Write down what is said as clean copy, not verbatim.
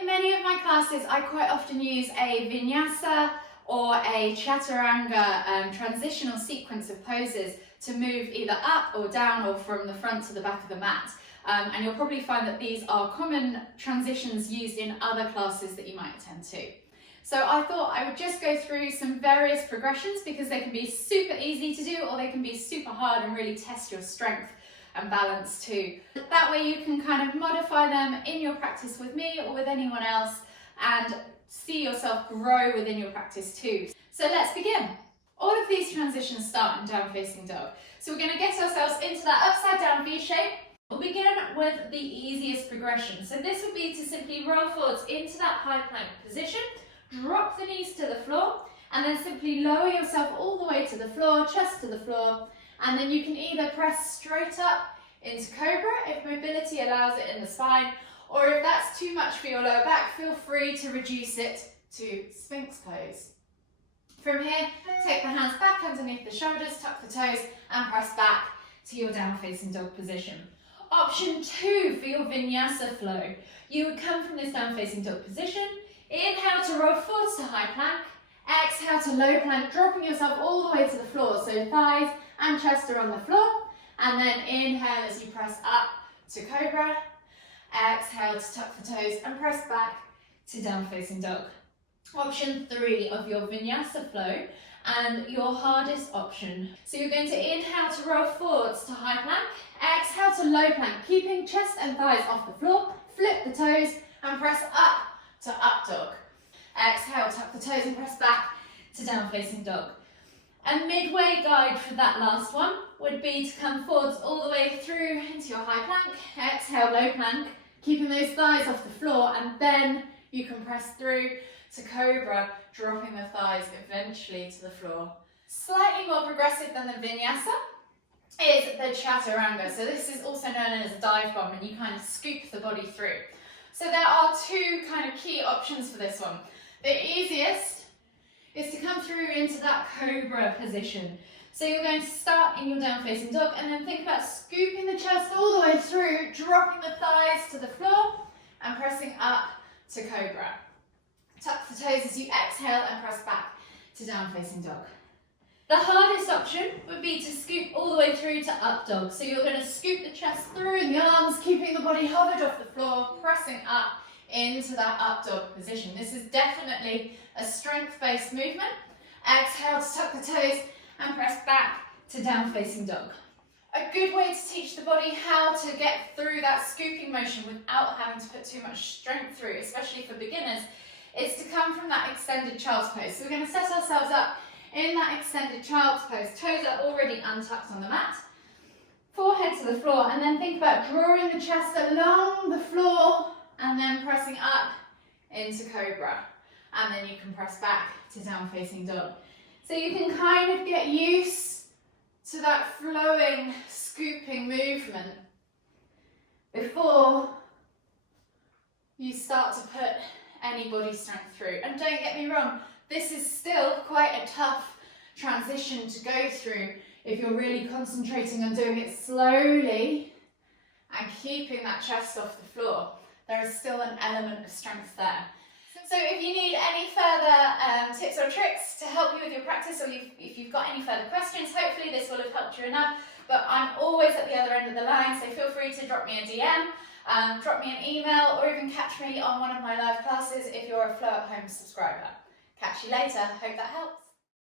in many of my classes, I quite often use a Vinyasa or a Chaturanga transitional sequence of poses to move either up or down or from the front to the back of the mat. And you'll probably find that these are common transitions used in other classes that you might attend to. So I thought I would just go through some various progressions because they can be super easy to do or they can be super hard and really test your strength and balance too. That way you can kind of modify them in your practice with me or with anyone else and see yourself grow within your practice too. So let's begin. All of these transitions start in down facing dog. So we're going to get ourselves into that upside down V shape. We'll begin with the easiest progression. So this would be to simply roll forwards into that high plank position, drop the knees to the floor, and then simply lower yourself all the way to the floor, chest to the floor, and then you can either press straight up into Cobra if mobility allows it in the spine, or if that's too much for your lower back, feel free to reduce it to Sphinx pose. From here, take the hands back underneath the shoulders, tuck the toes, and press back to your down facing dog position. Option 2 for your Vinyasa flow. You would come from this down facing dog position, inhale to roll forwards to high plank, exhale to low plank, dropping yourself all the way to the floor, so thighs and chest are on the floor, and then inhale as you press up to Cobra, exhale to tuck the toes and press back to down facing dog. Option 3 of your Vinyasa flow and your hardest option. So you're going to inhale to roll forwards to high plank, exhale to low plank, keeping chest and thighs off the floor, flip the toes and press up to up dog. Exhale, tuck the toes and press back to down facing dog. A midway guide for that last one would be to come forwards all the way through into your high plank, exhale low plank, keeping those thighs off the floor, and then you can press through to Cobra, dropping the thighs eventually to the floor. Slightly more progressive than the Vinyasa is the Chaturanga. So this is also known as a dive bomb, and you kind of scoop the body through. So there are two kind of key options for this one. The easiest is to come through into that Cobra position. So you're going to start in your down facing dog and then think about scooping the chest all the way through, dropping the thighs to the floor and pressing up to Cobra. Tuck the toes as you exhale and press back to down facing dog. The hardest option would be to scoop all the way through to up dog. So you're going to scoop the chest through the arms, keeping the body hovered off the floor, pressing up into that up dog position. This is definitely a strength-based movement. Exhale to tuck the toes and press back to down facing dog. A good way to teach the body how to get through that scooping motion without having to put too much strength through, especially for beginners, is to come from that extended child's pose. So we're going to set ourselves up in that extended child's pose. Toes are already untucked on the mat. Forehead to the floor, and then think about drawing the chest along the floor and then pressing up into Cobra. And then you can press back to down facing dog. So you can kind of get used to that flowing, scooping movement before you start to put any body strength through. And don't get me wrong, this is still quite a tough transition to go through if you're really concentrating on doing it slowly and keeping that chest off the floor. There is still an element of strength there. So if you need any further tips or tricks to help you with your practice, or if you've got any further questions, hopefully this will have helped you enough. But I'm always at the other end of the line, so feel free to drop me a DM, drop me an email, or even catch me on one of my live classes if you're a Flow at Home subscriber. Catch you later, hope that helps.